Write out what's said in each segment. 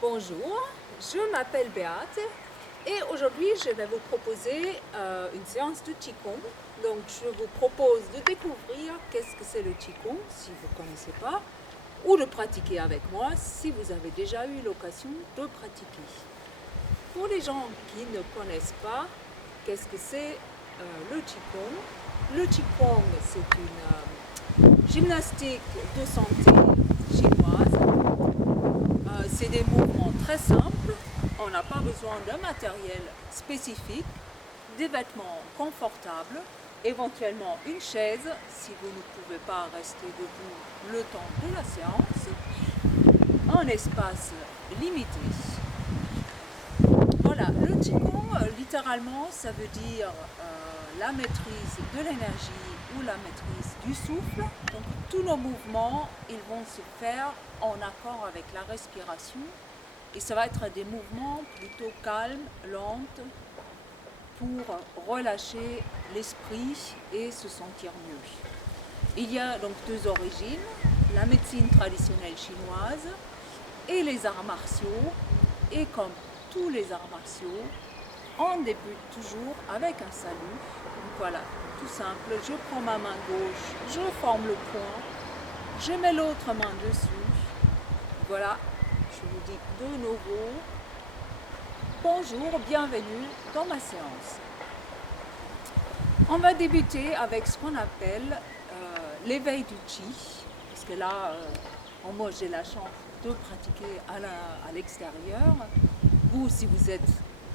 Bonjour, je m'appelle Beate et aujourd'hui je vais vous proposer une séance de Qigong. Donc je vous propose de découvrir qu'est-ce que c'est le Qigong si vous ne connaissez pas ou de pratiquer avec moi si vous avez déjà eu l'occasion de pratiquer. Pour les gens qui ne connaissent pas, qu'est-ce que c'est le Qigong? Le Qigong, c'est une gymnastique de santé chinoise. C'est des mouvements très simples, on n'a pas besoin d'un matériel spécifique, des vêtements confortables, éventuellement une chaise si vous ne pouvez pas rester debout le temps de la séance, un espace limité. Voilà, le Qigong, littéralement, ça veut dire la maîtrise de l'énergie ou la maîtrise du souffle. Donc tous nos mouvements, ils vont se faire en accord avec la respiration. Et ça va être des mouvements plutôt calmes, lents, pour relâcher l'esprit et se sentir mieux. Il y a donc deux origines, la médecine traditionnelle chinoise et les arts martiaux. Et comme tous les arts martiaux, on débute toujours avec un salut. Donc voilà, tout simple, je prends ma main gauche, je forme le poing, je mets l'autre main dessus. Voilà, je vous dis de nouveau, bonjour, bienvenue dans ma séance. On va débuter avec ce qu'on appelle l'éveil du Qi, parce que là, moi j'ai la chance de pratiquer à l'extérieur. Vous, si vous êtes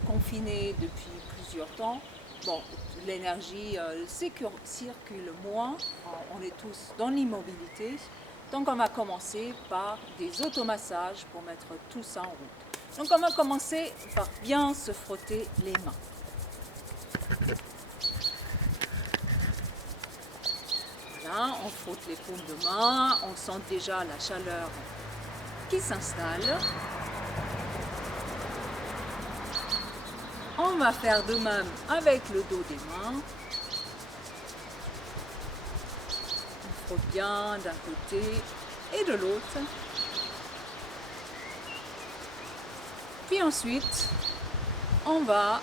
confiné depuis plusieurs temps, bon, l'énergie circule moins, on est tous dans l'immobilité. Donc on va commencer par des automassages pour mettre tout ça en route. Donc on va commencer par bien se frotter les mains. Voilà, on frotte les paumes de main, on sent déjà la chaleur qui s'installe. On va faire de même avec le dos des mains. On frotte bien d'un côté et de l'autre. Puis ensuite, on va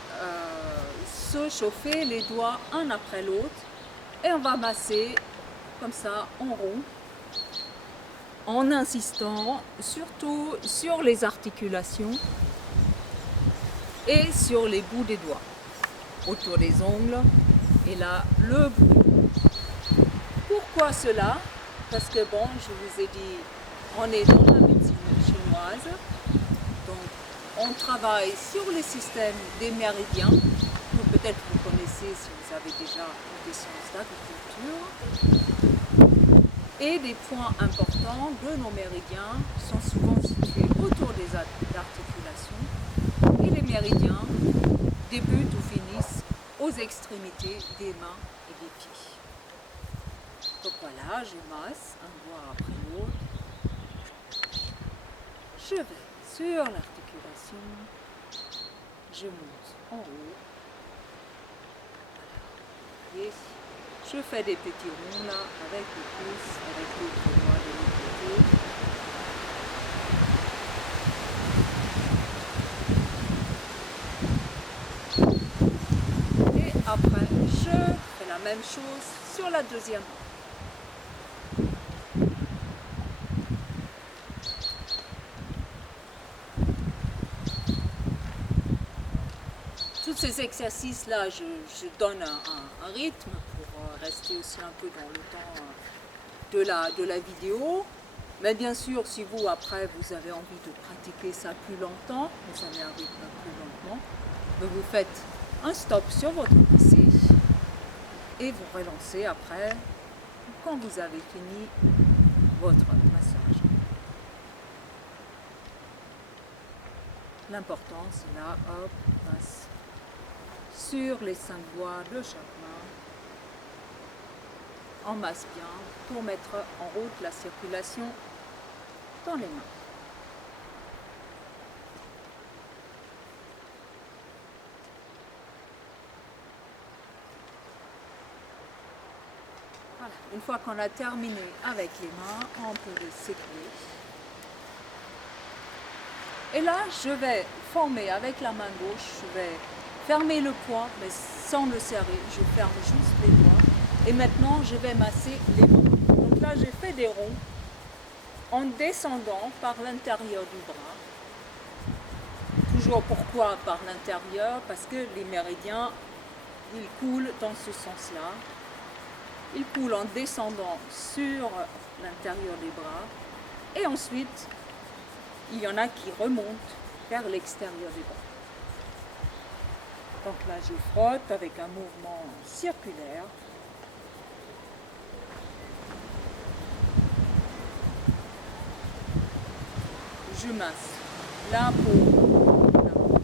se chauffer les doigts un après l'autre et on va masser comme ça en rond en insistant surtout sur les articulations et sur les bouts des doigts, autour des ongles et là le bout. Pourquoi cela? Parce que bon, je vous ai dit, on est dans la médecine chinoise, donc on travaille sur les systèmes des méridiens, que peut-être vous connaissez si vous avez déjà eu des sciences d'agriculture. Et des points importants de nos méridiens sont souvent situés autour des articulations. Et les méridiens débutent ou finissent aux extrémités des mains et des pieds. Donc voilà, je masse un doigt après l'autre. Je vais sur l'articulation. Je monte en haut. Voilà. Et je fais des petits ronds là avec le pouce, avec l'autre doigt de l'autre côté. Et après, je fais la même chose sur la deuxième main. Tous ces exercices-là, je donne un rythme pour rester aussi un peu dans le temps de la vidéo. Mais bien sûr, si vous, après, vous avez envie de pratiquer ça plus longtemps, vous avez un rythme plus lentement, vous faites un stop sur votre PC et vous relancez après quand vous avez fini votre massage. L'important, c'est là, hop, on passe sur les 5 doigts de chaque main. On masse bien pour mettre en route la circulation dans les mains. Voilà. Une fois qu'on a terminé avec les mains, on peut les séparer. Et là, je vais former avec la main gauche, je vais fermer le poing, mais sans le serrer. Je ferme juste les doigts. Et maintenant, je vais masser les bras. Donc là, j'ai fait des ronds en descendant par l'intérieur du bras. Toujours pourquoi par l'intérieur? Parce que les méridiens, ils coulent dans ce sens-là. Ils coulent en descendant sur l'intérieur des bras. Et ensuite, il y en a qui remontent vers l'extérieur des bras. Donc là, je frotte avec un mouvement circulaire. Je masse la peau. On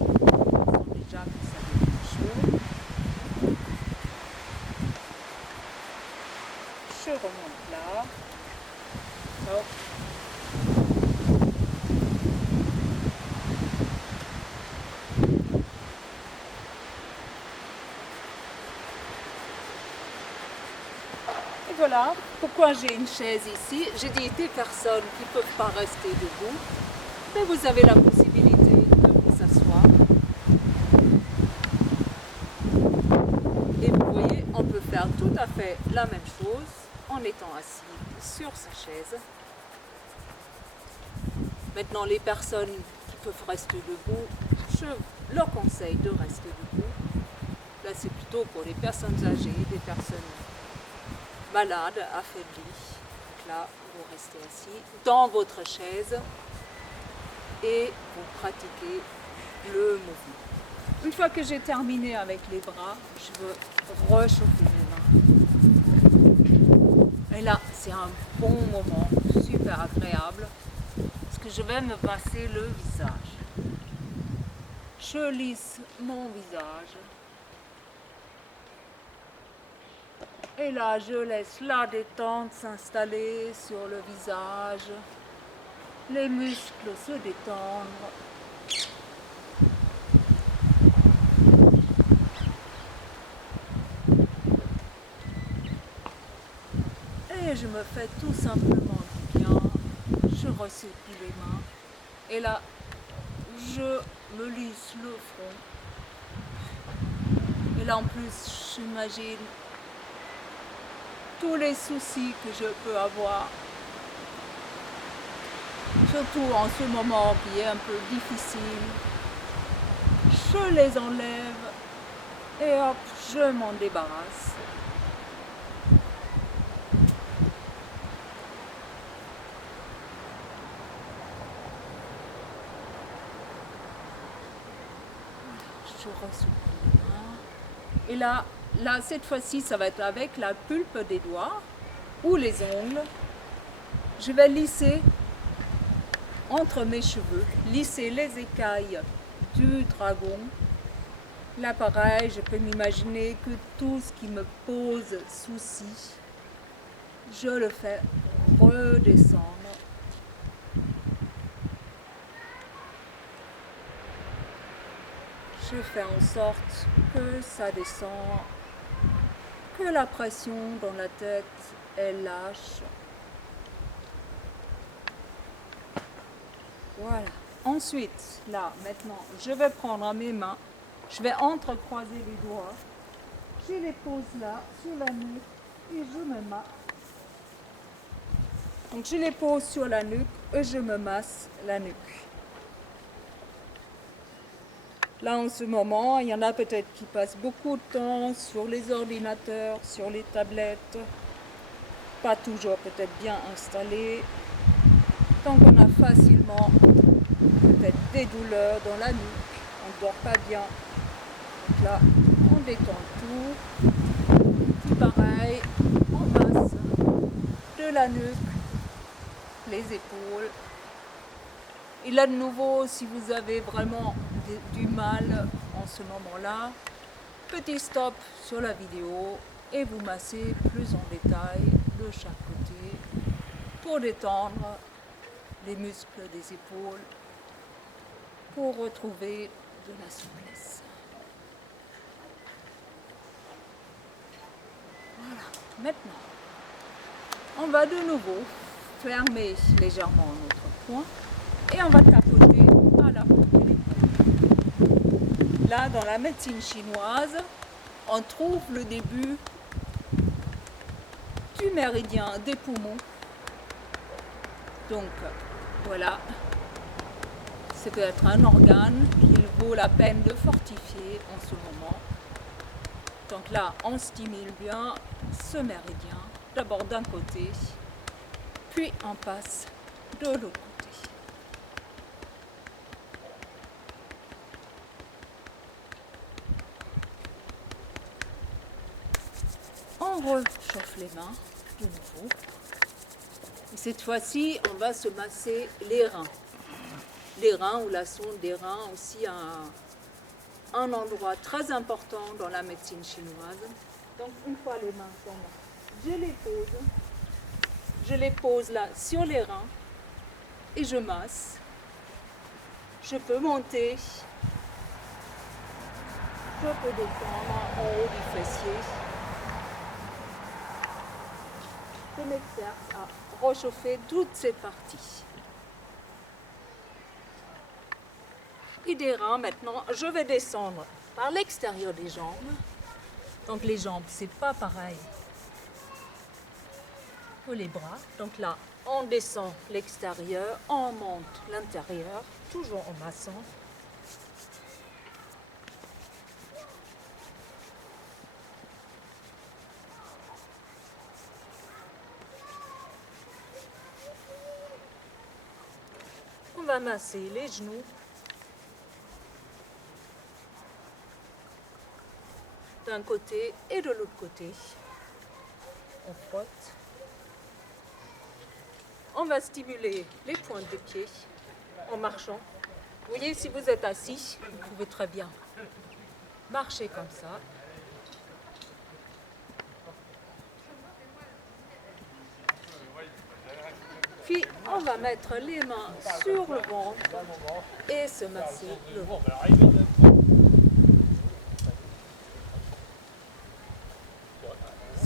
sent déjà que ça devient chaud. Je remonte là. Hop. Et voilà pourquoi j'ai une chaise ici. J'ai dit des personnes qui ne peuvent pas rester debout, mais vous avez la possibilité de vous asseoir. Et vous voyez, on peut faire tout à fait la même chose en étant assis sur sa chaise. Maintenant, les personnes qui peuvent rester debout, je leur conseille de rester debout. Là, c'est plutôt pour les personnes âgées, des personnes malades, affaiblies. Donc là, vous restez assis dans votre chaise et vous pratiquez le mouvement. Une fois que j'ai terminé avec les bras, je veux réchauffer mes mains. Et là, c'est un bon moment, super agréable, parce que je vais me masser le visage. Je lisse mon visage. Et là, je laisse la détente s'installer sur le visage, les muscles se détendre. Et je me fais tout simplement du bien, je ressecoue les mains. Et là, je me lisse le front. Et là, en plus, j'imagine tous les soucis que je peux avoir, surtout en ce moment qui est un peu difficile. Je les enlève et hop, je m'en débarrasse. Je ressecoue les mains. Et là, cette fois-ci, ça va être avec la pulpe des doigts ou les ongles. Je vais lisser entre mes cheveux, lisser les écailles du dragon. Là, pareil, je peux m'imaginer que tout ce qui me pose souci, je le fais redescendre. Je fais en sorte que ça descend, que la pression dans la tête, elle lâche. Voilà. Ensuite, là, maintenant, je vais prendre mes mains, je vais entrecroiser les doigts, je les pose là, sur la nuque, et je me masse. Donc, je les pose sur la nuque et je me masse la nuque. Là, en ce moment, il y en a peut-être qui passent beaucoup de temps sur les ordinateurs, sur les tablettes, pas toujours peut-être bien installés. Donc, on a facilement peut-être des douleurs dans la nuque, on ne dort pas bien. Donc là, on détend tout. Tout pareil, on passe de la nuque, les épaules. Et là, de nouveau, si vous avez vraiment du mal en ce moment-là, petit stop sur la vidéo et vous massez plus en détail de chaque côté pour détendre les muscles des épaules, pour retrouver de la souplesse. Voilà, maintenant, on va de nouveau fermer légèrement notre poing et on va tapoter à la là, dans la médecine chinoise, on trouve le début du méridien des poumons. Donc, voilà. C'est peut-être un organe qu'il vaut la peine de fortifier en ce moment. Donc là, on stimule bien ce méridien, d'abord d'un côté, puis on passe de l'autre côté. On réchauffe les mains de nouveau. Et cette fois-ci, on va se masser les reins. Les reins ou la sonde des reins, aussi un endroit très important dans la médecine chinoise. Donc une fois les mains sont là, je les pose là sur les reins et je masse. Je peux monter, je peux descendre en haut du fessier. Je m'exerce à réchauffer toutes ces parties. Et des reins, maintenant, je vais descendre par l'extérieur des jambes. Donc les jambes, c'est pas pareil que les bras. Donc là, on descend l'extérieur, on monte l'intérieur, toujours en massant. On va masser les genoux. D'un côté et de l'autre côté. On frotte. On va stimuler les pointes des pieds en marchant. Vous voyez, si vous êtes assis, vous pouvez très bien marcher comme ça. Puis, on va mettre les mains sur le ventre et se masser le ventre.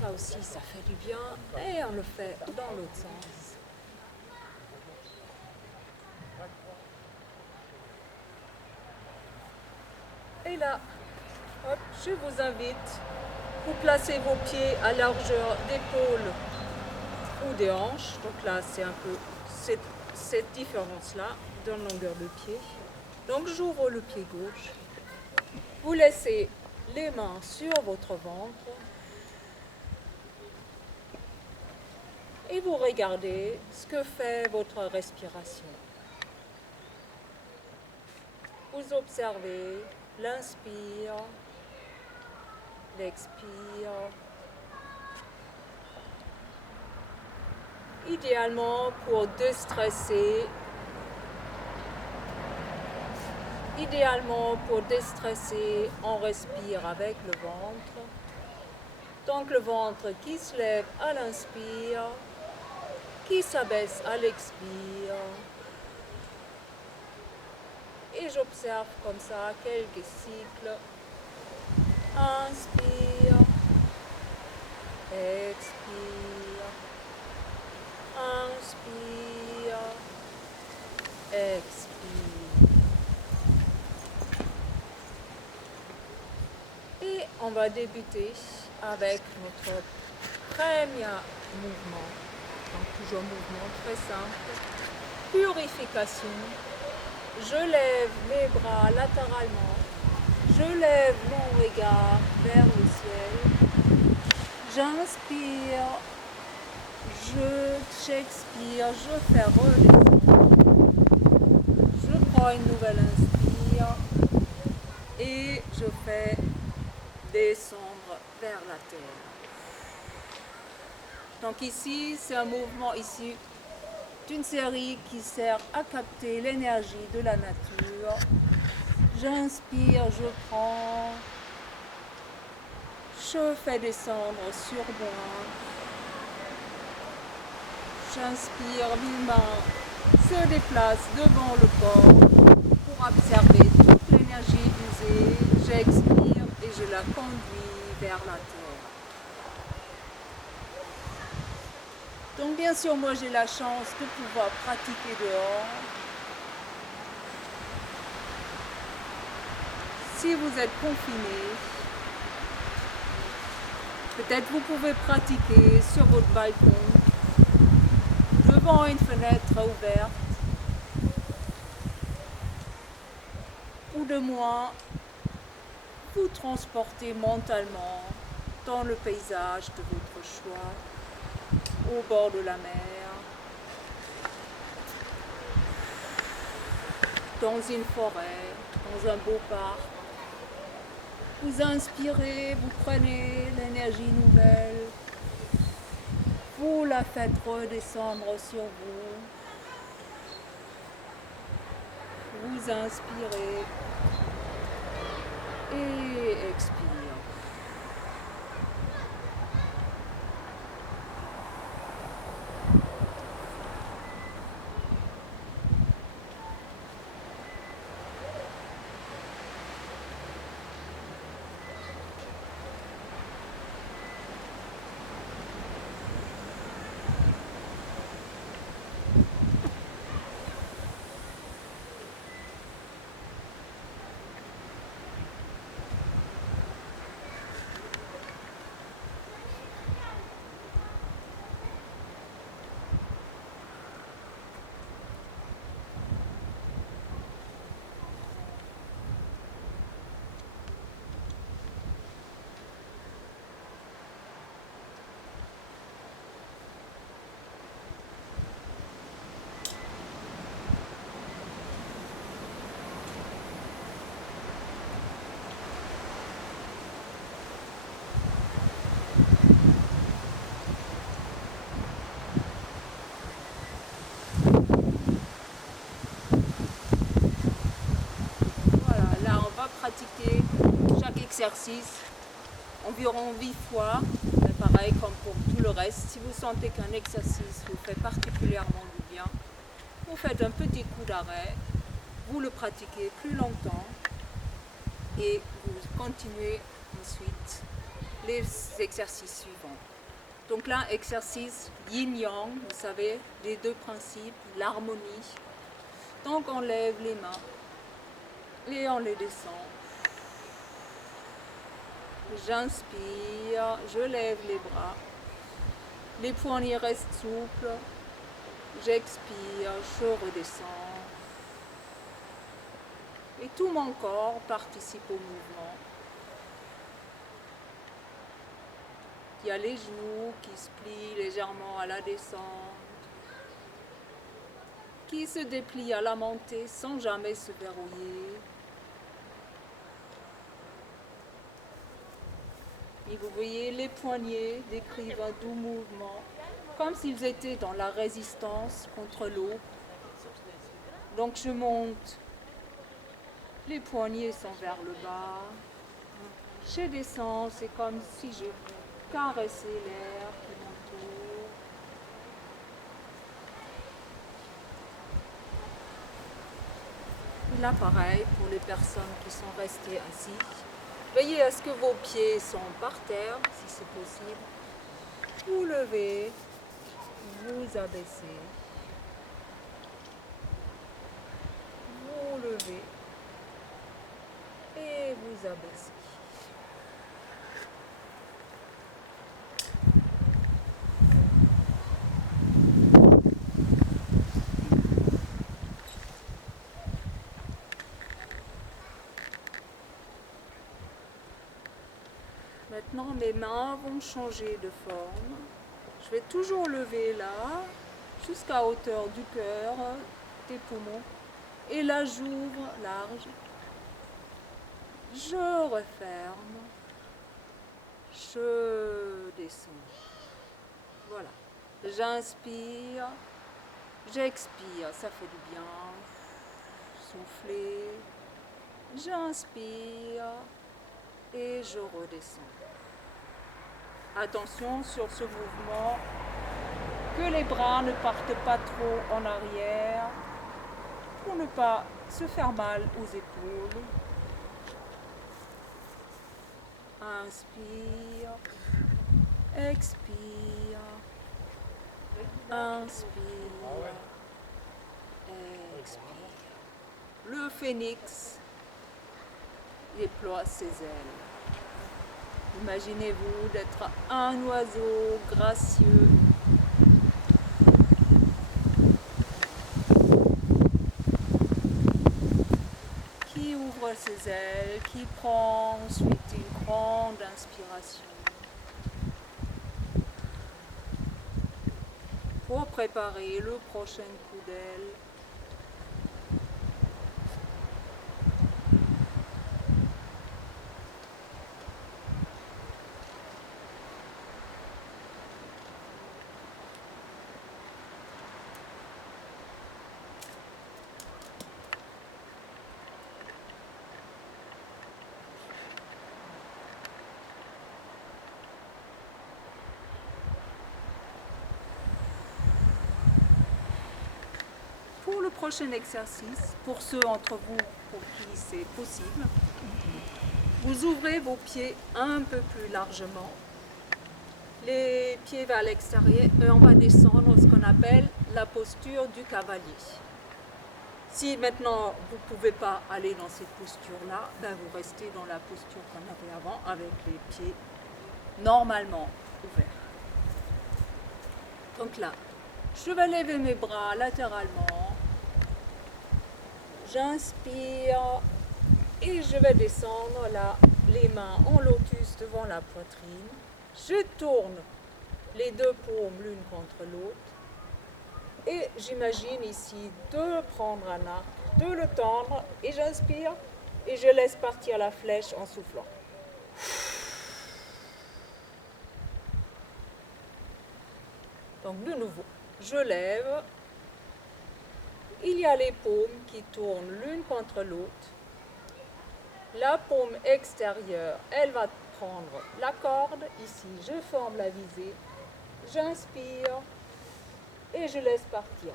Ça aussi, ça fait du bien et on le fait dans l'autre sens. Et là, hop, je vous invite, vous placez vos pieds à largeur d'épaule ou des hanches. Donc là, c'est un peu cette différence-là dans la longueur de pied. Donc j'ouvre le pied gauche. Vous laissez les mains sur votre ventre. Et vous regardez ce que fait votre respiration. Vous observez l'inspire, l'expire. Idéalement, pour déstresser, on respire avec le ventre. Donc le ventre qui se lève à l'inspire, qui s'abaisse à l'expire. Et j'observe comme ça quelques cycles. Inspire, expire, inspire, expire. Et on va débuter avec notre premier mouvement. Donc toujours mouvement très simple. Purification. Je lève mes bras latéralement. Je lève mon regard vers le ciel. J'inspire. J'expire. Je fais redescendre. Je prends une nouvelle inspire. Et je fais descendre vers la terre. Donc ici, c'est un mouvement issu d'une série qui sert à capter l'énergie de la nature. J'inspire, je prends, je fais descendre sur moi. J'inspire, mes mains se déplacent devant le corps pour observer toute l'énergie usée. J'expire et je la conduis vers la terre. Donc bien sûr, moi j'ai la chance de pouvoir pratiquer dehors. Si vous êtes confiné, peut-être vous pouvez pratiquer sur votre balcon, devant une fenêtre ouverte, ou de moins vous transporter mentalement dans le paysage de votre choix, au bord de la mer, dans une forêt, dans un beau parc. Vous inspirez, vous prenez l'énergie nouvelle, vous la faites redescendre sur vous. Vous inspirez et expirez. Pratiquer chaque exercice environ 8 fois, mais pareil comme pour tout le reste. Si vous sentez qu'un exercice vous fait particulièrement du bien, vous faites un petit coup d'arrêt, vous le pratiquez plus longtemps et vous continuez ensuite les exercices suivants. Donc là, exercice yin-yang, vous savez, les deux principes, l'harmonie. Donc on lève les mains et on les descend. J'inspire, je lève les bras, les poignets restent souples, j'expire, je redescends. Et tout mon corps participe au mouvement. Il y a les genoux qui se plient légèrement à la descente, qui se déplient à la montée sans jamais se verrouiller. Et vous voyez, les poignets décrivent un doux mouvement, comme s'ils étaient dans la résistance contre l'eau. Donc je monte, les poignets sont vers le bas. Je descends, c'est comme si je caressais l'air qui m'entoure. Et là, pareil, pour les personnes qui sont restées assises. Veillez à ce que vos pieds sont par terre, si c'est possible. Vous levez, vous abaissez. Vous levez et vous abaissez. Maintenant, mes mains vont changer de forme. Je vais toujours lever là, jusqu'à hauteur du cœur, des poumons. Et là, j'ouvre large. Je referme. Je descends. Voilà. J'inspire. J'expire. Ça fait du bien. Souffler. J'inspire. Et je redescends. Attention sur ce mouvement, que les bras ne partent pas trop en arrière pour ne pas se faire mal aux épaules. Inspire, expire, inspire, expire. Le phénix, déploie ses ailes. Imaginez-vous d'être un oiseau gracieux qui ouvre ses ailes, qui prend ensuite une grande inspiration pour préparer le prochain coup d'aile. Pour le prochain exercice, pour ceux d'entre vous pour qui c'est possible, vous ouvrez vos pieds un peu plus largement. Les pieds vers l'extérieur et on va descendre ce qu'on appelle la posture du cavalier. Si maintenant vous ne pouvez pas aller dans cette posture-là, ben vous restez dans la posture qu'on avait avant avec les pieds normalement ouverts. Donc là, je vais lever mes bras latéralement. J'inspire et je vais descendre là, les mains en lotus devant la poitrine. Je tourne les deux paumes l'une contre l'autre et j'imagine ici de prendre un arc, de le tendre et j'inspire et je laisse partir la flèche en soufflant. Donc de nouveau, je lève. Il y a les paumes qui tournent l'une contre l'autre. La paume extérieure, elle va prendre la corde. Ici, je forme la visée. J'inspire et je laisse partir.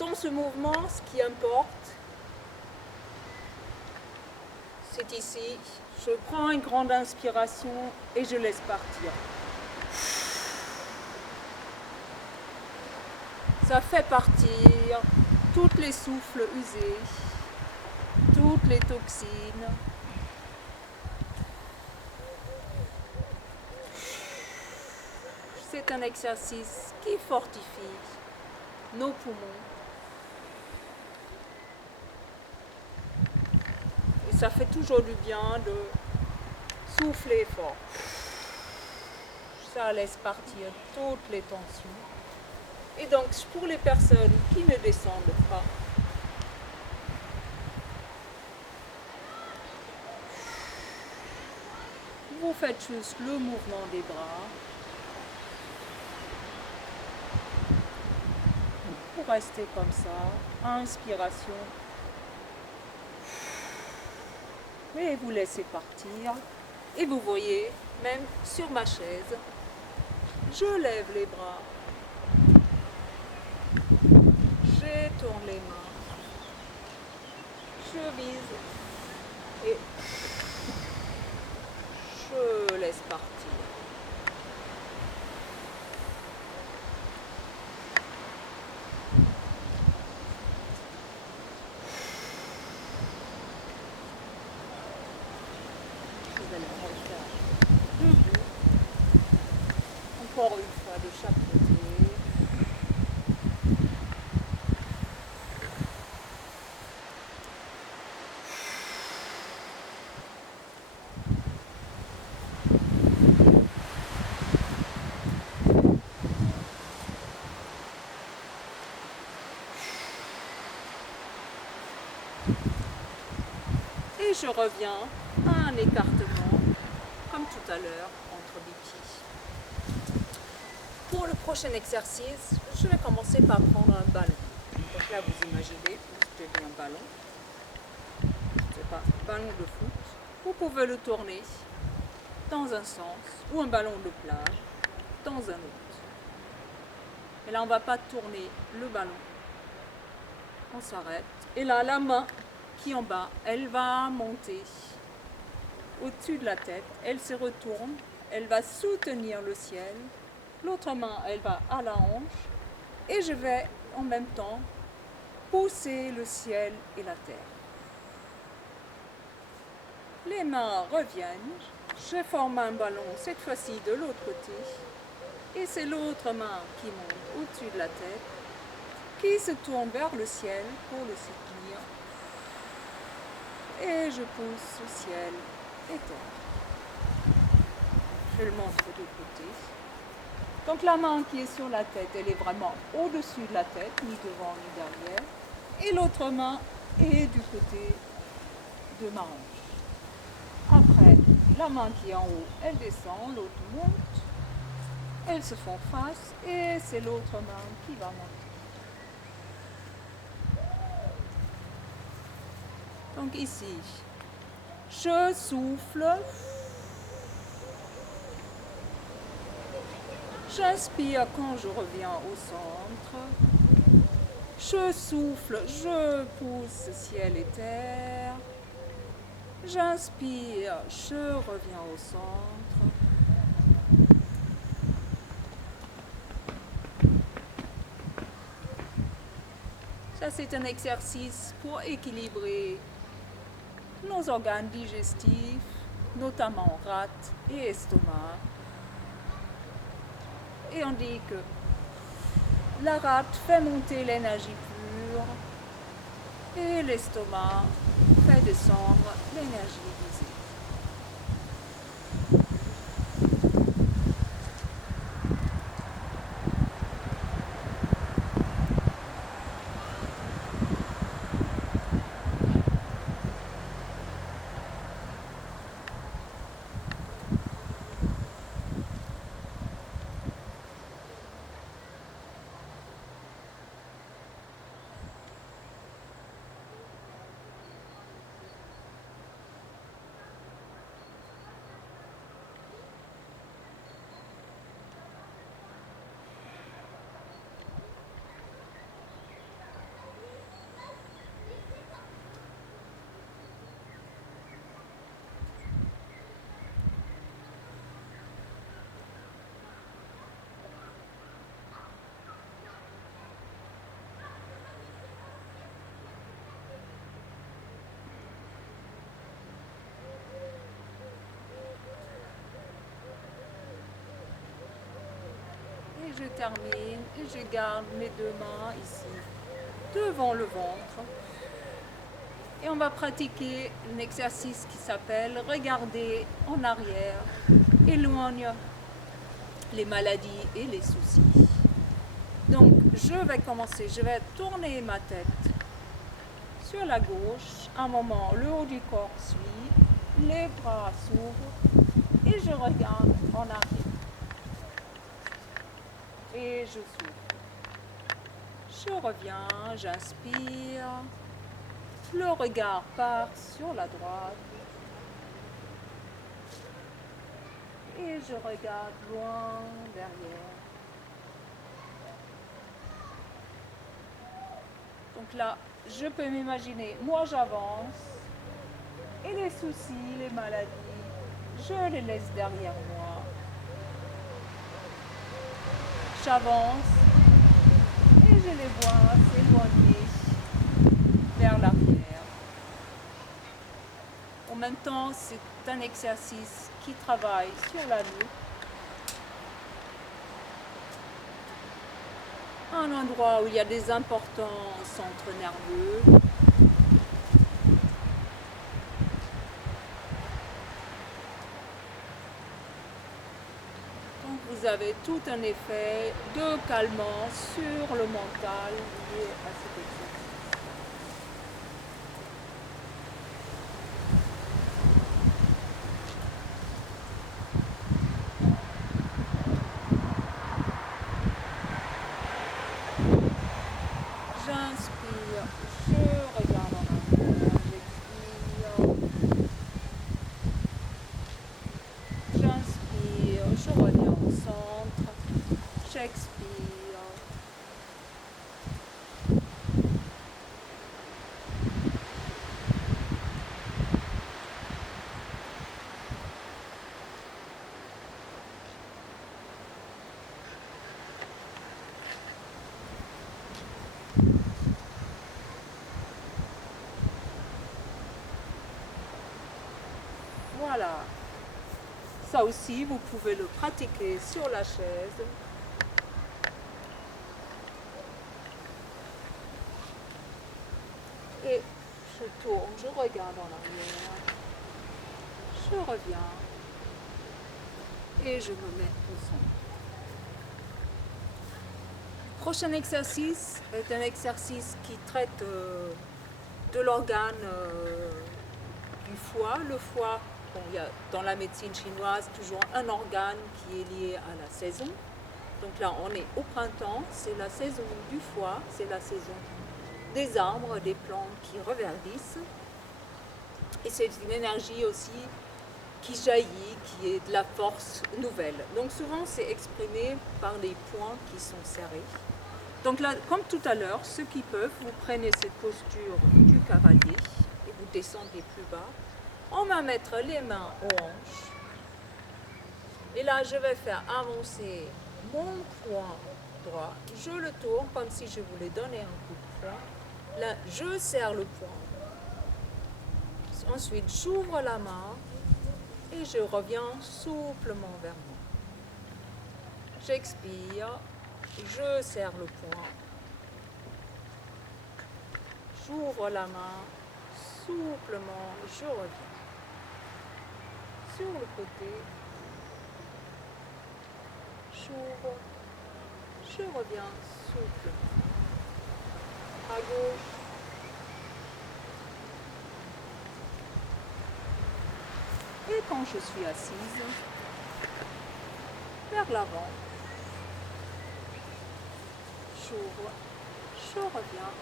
Dans ce mouvement, ce qui importe, c'est ici, je prends une grande inspiration et je laisse partir. Ça fait partir toutes les souffles usés, toutes les toxines. C'est un exercice qui fortifie nos poumons. Et ça fait toujours du bien de souffler fort. Ça laisse partir toutes les tensions. Et donc, pour les personnes qui ne descendent pas, vous faites juste le mouvement des bras. Vous restez comme ça, inspiration. Et vous laissez partir. Et vous voyez, même sur ma chaise, je lève les bras. Je tourne les mains. Je vise. Et je laisse partir. Vous allez refaire debout. Encore une fois de chaque côté. Et je reviens à un écartement, comme tout à l'heure, entre les pieds. Pour le prochain exercice, je vais commencer par prendre un ballon. Donc là, vous imaginez, vous avez un ballon. C'est pas un ballon de foot. Vous pouvez le tourner dans un sens, ou un ballon de plage dans un autre. Et là, on ne va pas tourner le ballon. On s'arrête. Et là, la main qui est en bas, elle va monter au-dessus de la tête. Elle se retourne. Elle va soutenir le ciel. L'autre main, elle va à la hanche. Et je vais en même temps pousser le ciel et la terre. Les mains reviennent, je forme un ballon, cette fois-ci de l'autre côté, et c'est l'autre main qui monte au-dessus de la tête, qui se tourne vers le ciel pour le soutenir, et je pousse le ciel et terre. Je le montre de côté. Donc la main qui est sur la tête, elle est vraiment au-dessus de la tête, ni devant ni derrière, et l'autre main est du côté de ma hanche. Après, la main qui est en haut, elle descend, l'autre monte, elles se font face et c'est l'autre main qui va monter. Donc ici, je souffle, j'inspire quand je reviens au centre, je souffle, je pousse ciel et terre. J'inspire, je reviens au centre. Ça, c'est un exercice pour équilibrer nos organes digestifs, notamment rate et estomac. Et on dit que la rate fait monter l'énergie pure et l'estomac fait descendre l'énergie visée. Je termine et je garde mes deux mains ici, devant le ventre. Et on va pratiquer un exercice qui s'appelle regarder en arrière, éloigne les maladies et les soucis. Donc je vais commencer, je vais tourner ma tête sur la gauche. Un moment, le haut du corps suit, les bras s'ouvrent et je regarde en arrière. Et je souffle. Je reviens, j'inspire. Le regard part sur la droite. Et je regarde loin derrière. Donc là, je peux m'imaginer, moi j'avance. Et les soucis, les maladies, je les laisse derrière moi. J'avance et je les vois s'éloigner vers l'arrière. En même temps, c'est un exercice qui travaille sur la nuque. Un endroit où il y a des importants centres nerveux. Vous avez tout un effet de calmant sur le mental lié à cet exercice. J'inspire, je regarde en arrière, j'expire. J'inspire, je reviens au centre. J'expire. Ça aussi, vous pouvez le pratiquer sur la chaise. Et je tourne, je regarde en arrière, je reviens et je me mets au son. Le prochain exercice est un exercice qui traite de l'organe du foie. Le foie, bon, il y a dans la médecine chinoise toujours un organe qui est lié à la saison. Donc là, on est au printemps, c'est la saison du foie, c'est la saison des arbres, des plantes qui reverdissent. Et c'est une énergie aussi qui jaillit, qui est de la force nouvelle. Donc souvent, c'est exprimé par des poings qui sont serrés. Donc là, comme tout à l'heure, ceux qui peuvent, vous prenez cette posture du cavalier et vous descendez plus bas. On va mettre les mains aux hanches. Et là, je vais faire avancer mon poing droit. Je le tourne comme si je voulais donner un coup de poing. Là, je serre le poing. Ensuite, j'ouvre la main et je reviens souplement vers moi. J'expire, je serre le poing. J'ouvre la main, souplement, je reviens. Sur le côté, j'ouvre, je reviens souplement. À gauche, et quand je suis assise, vers l'avant, j'ouvre, je reviens.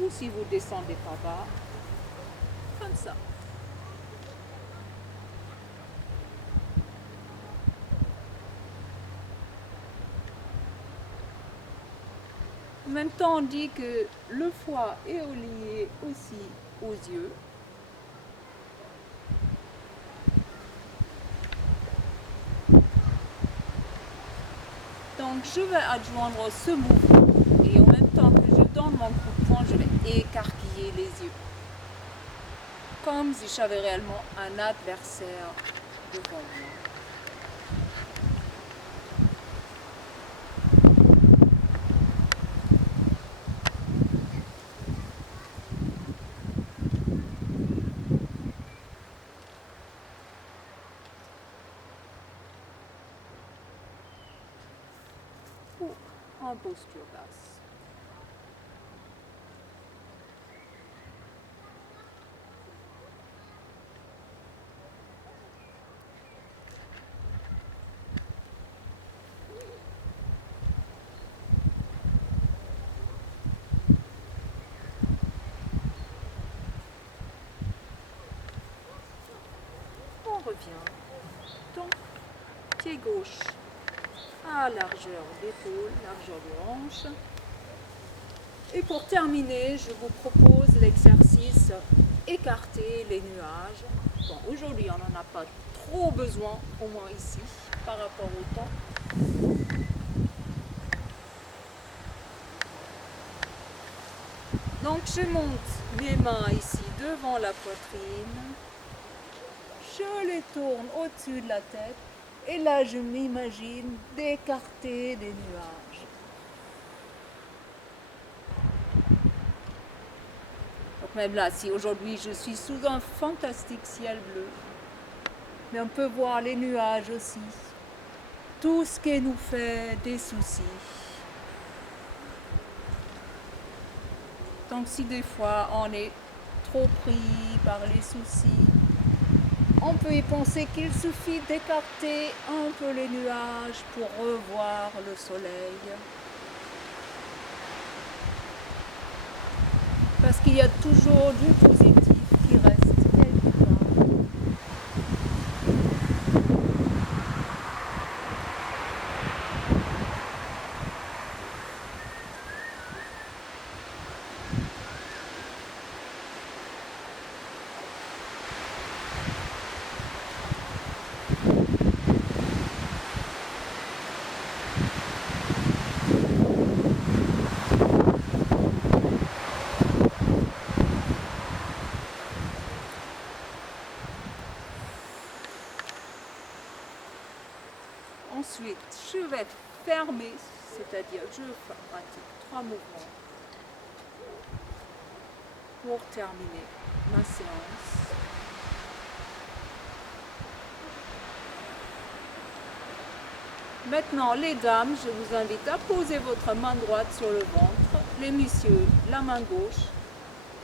Ou si vous descendez pas bas, comme ça. En même temps, on dit que le foie est lié aussi aux yeux. Donc, je vais adjoindre ce mouvement et en même temps que je donne mon coup de poing, je vais écarquiller les yeux. Comme si j'avais réellement un adversaire devant moi. En posture basse. On revient. Donc, pied gauche à largeur d'épaule, largeur de hanche. Et pour terminer, je vous propose l'exercice écarter les nuages. Bon, aujourd'hui, on n'en a pas trop besoin, au moins ici, par rapport au temps. Donc, je monte mes mains ici devant la poitrine. Je les tourne au-dessus de la tête. Et là, je m'imagine d'écarter des nuages. Donc même là, si aujourd'hui je suis sous un fantastique ciel bleu, mais on peut voir les nuages aussi. Tout ce qui nous fait des soucis. Donc si des fois on est trop pris par les soucis, on peut y penser qu'il suffit d'écarter un peu les nuages pour revoir le soleil. Parce qu'il y a toujours du positif qui reste quelque part. Ensuite, je vais fermer, c'est-à-dire je pratique 3 mouvements pour terminer ma séance. Maintenant, les dames, je vous invite à poser votre main droite sur le ventre, les messieurs, la main gauche.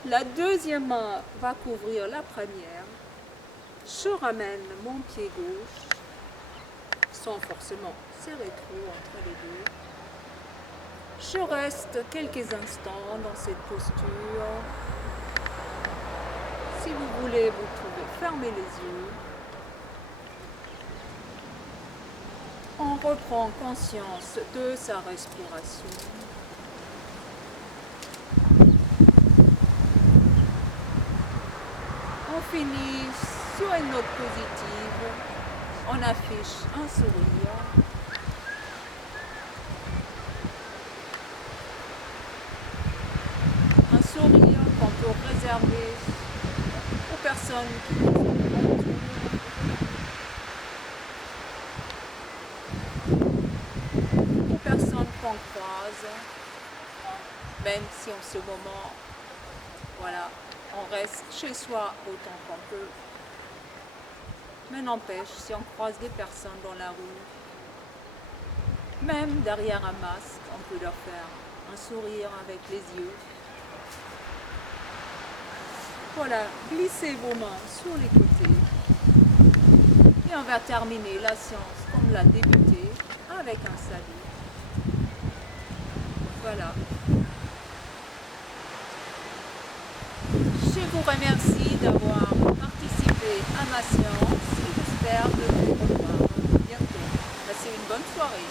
La deuxième main va couvrir la première. Je ramène mon pied gauche, sans forcément serrer trop entre les deux. Je reste quelques instants dans cette posture. Si vous voulez, vous pouvez fermer les yeux. On reprend conscience de sa respiration. On finit sur une note positive. On affiche un sourire. Un sourire qu'on peut réserver aux personnes qui nous entourent. Aux personnes qu'on croise. Même si en ce moment, voilà, on reste chez soi autant qu'on peut. Mais n'empêche, si on croise des personnes dans la rue, même derrière un masque, on peut leur faire un sourire avec les yeux. Voilà, glissez vos mains sur les côtés. Et on va terminer la séance comme l'a débuté avec un salut. Voilà. Je vous remercie d'avoir participé à ma séance et j'espère de vous revoir bientôt. Passez une bonne soirée.